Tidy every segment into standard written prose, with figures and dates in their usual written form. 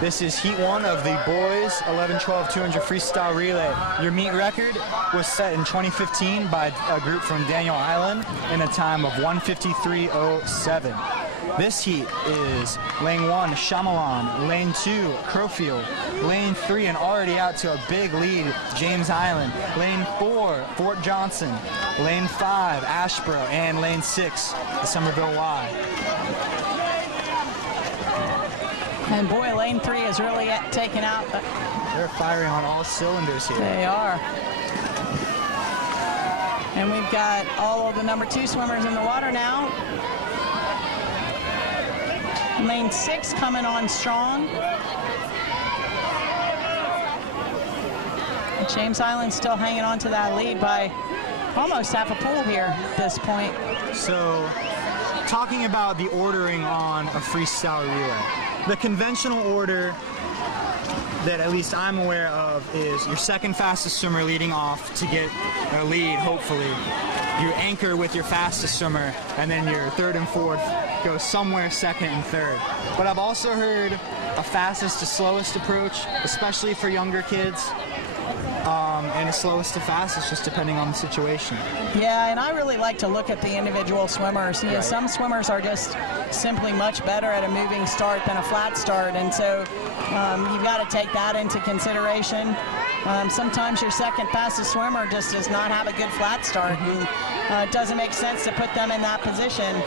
This is heat 1 of the boys 11-12 200 freestyle relay. Your meet record was set in 2015 by a group from Daniel Island in a time of 1:53.07. This heat is lane 1, Shyamalan, lane 2, Crowfield, lane 3, and already out to a big lead, James Island, lane 4, Fort Johnson, lane 5, Ashboro, and lane 6, the Somerville Y. And boy, lane 3 is really taken out. They're firing on all cylinders here. They are. And we've got all of the number 2 swimmers in the water now. Lane 6 coming on strong. James Island still hanging on to that lead by almost half a pool here at this point. So, talking about the ordering on a freestyle relay, the conventional order that at least I'm aware of is your second fastest swimmer leading off to get a lead, hopefully. You anchor with your fastest swimmer, and then your third and fourth go somewhere second and third. But I've also heard a fastest to slowest approach, especially for younger kids, and a slowest to fastest, just depending on the situation. Yeah, and I really like to look at the individual swimmers. You know, some swimmers are just simply much better at a moving start than a flat start, and so you've got to take that into consideration. Sometimes your second fastest swimmer just does not have a good flat start, and it doesn't make sense to put them in that position.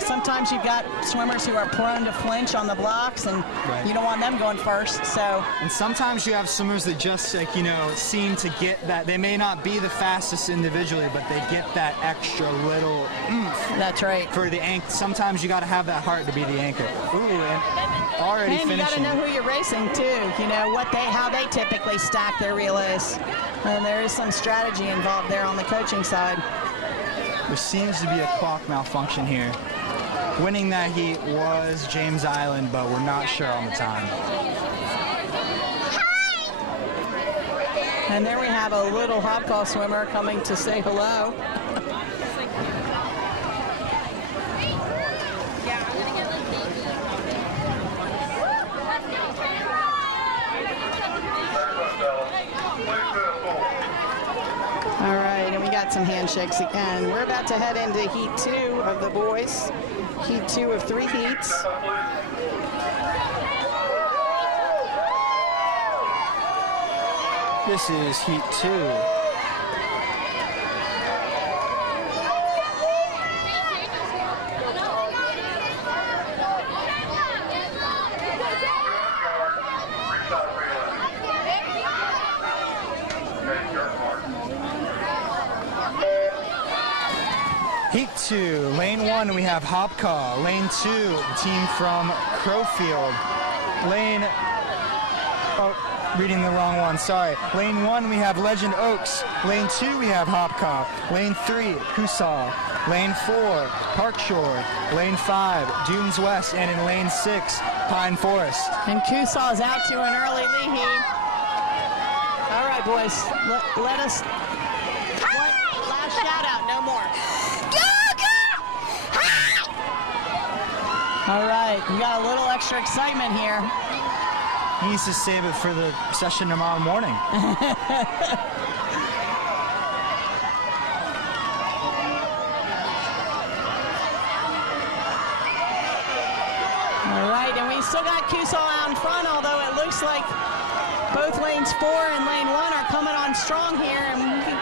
Sometimes you've got swimmers who are prone to flinch on the blocks, and you don't want them going first. So, and sometimes you have swimmers that just, like, you know, seem to get that. They may not be the fastest individually, but they get that extra little oomph. That's right. For the anchor. Sometimes you got to have that heart to be the anchor. Ooh, and already and finishing. You got to know who you're racing too. You know how they typically stack their relays, and there is some strategy involved there on the coaching side. There seems to be a clock malfunction here. Winning that heat was James Island, but we're not sure on the time. And there we have a little hopcall swimmer coming to say hello. All right, and we got some handshakes again. We're about to head into heat 2 of the boys. Heat 2 of 3 heats. This is heat 2. Heat 2, lane 1 we have Hopcaw, lane 2 the team from Crowfield, reading the wrong one, sorry. Lane 1 we have Legend Oaks, lane 2 we have Hopcaw, lane 3 Coosaw, lane 4 Park Shore, lane 5 Dunes West, and in lane 6 Pine Forest. And Coosaw's out to an early lead. All right, boys, let us. Last shout out, no more. All right, we got a little extra excitement here. He needs to save it for the session tomorrow morning. All right, and we still got Coosaw out in front, although it looks like both lanes 4 and lane 1 are coming on strong here, and we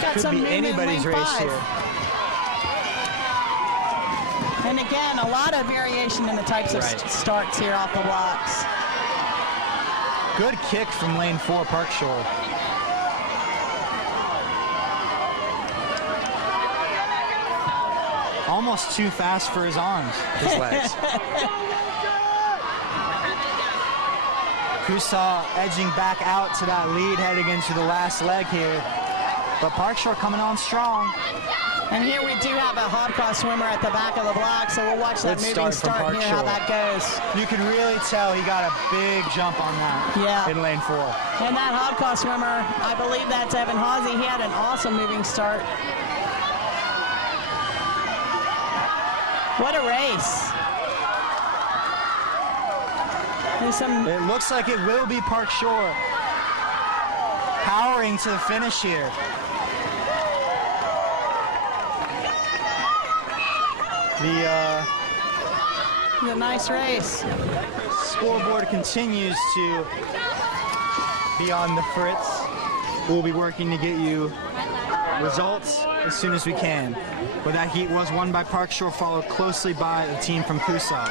got Could some be movement in anybody's lane 5. race here. And again, a lot of variation in the types of starts here off the blocks. Good kick from lane 4, Park Shore. Almost too fast for his arms, his legs. Coosaw edging back out to that lead heading into the last leg here. But Park Shore coming on strong. And here we do have a Hopcaw swimmer at the back of the block, so we'll watch that moving start and hear how that goes. You can really tell he got a big jump on that in lane 4. And that Hopcaw swimmer, I believe that's Evan Hawsey. He had an awesome moving start. What a race. It looks like it will be Park Shore powering to the finish here. The nice race. Scoreboard continues to be on the fritz. We'll be working to get you results as soon as we can. But that heat was won by Park Shore, followed closely by the team from Coosaw.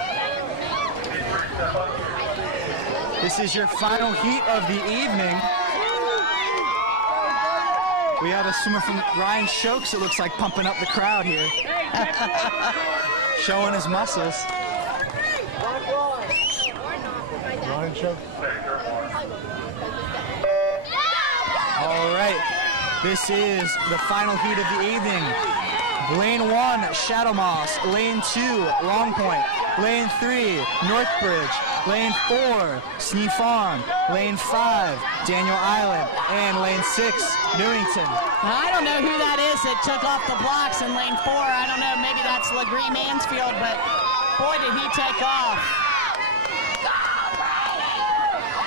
This is your final heat of the evening. We have a swimmer from Ryan Shokes, it looks like, pumping up the crowd here. Showing his muscles. Ryan Shokes. All right, this is the final heat of the evening. Lane 1, Shadow Moss. Lane 2, Long Point. Lane 3, Northbridge. Lane 4, Snee Farm. Lane 5, Daniel Island. And lane 6, Newington. Now, I don't know who that is that took off the blocks in lane 4. I don't know, maybe that's LaGree Mansfield, but boy, did he take off.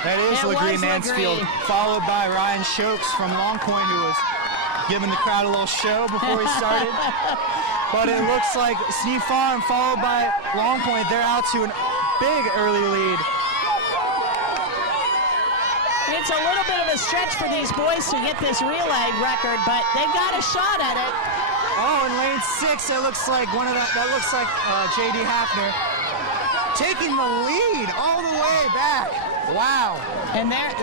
That is LaGree Mansfield, followed by Ryan Shokes from Long Point, who was giving the crowd a little show before he started. But it looks like Snee Farm, followed by Long Point, they're out to a big early lead. It's a little bit of a stretch for these boys to get this relay record, but they've got a shot at it. Oh, in lane 6, it looks like that looks like J.D. Hafner taking the lead all the way back. Wow. And that's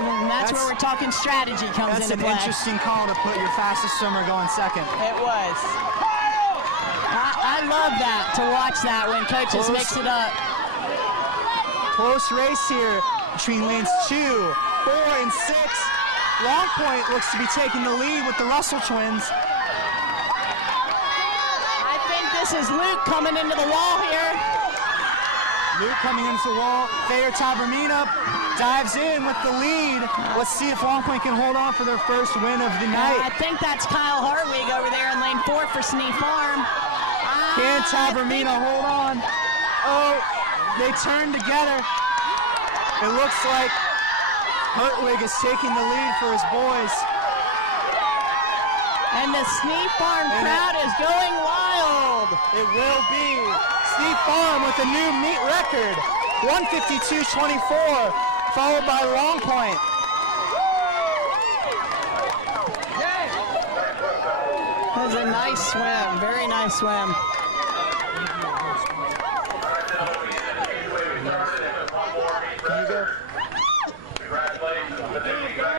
where we're talking strategy comes into play. That's an interesting call to put your fastest swimmer going second. It was. I love that, to watch that when coaches mix it up. Close race here between lanes 2, 4, and 6. Long Point looks to be taking the lead with the Russell twins. I think this is Luke coming into the wall here. Luke coming into the wall. Thayer Tabermina dives in with the lead. Let's see if Long Point can hold on for their first win of the night. I think that's Kyle Harwig over there in lane 4 for Snee Farm. Can Tabermina hold on? Oh, they turn together. It looks like Hartwig is taking the lead for his boys. And the Snee Farm crowd is going wild. It will be Snee Farm with a new meet record, 152.24, followed by Long Point. That was a nice swim, very nice swim.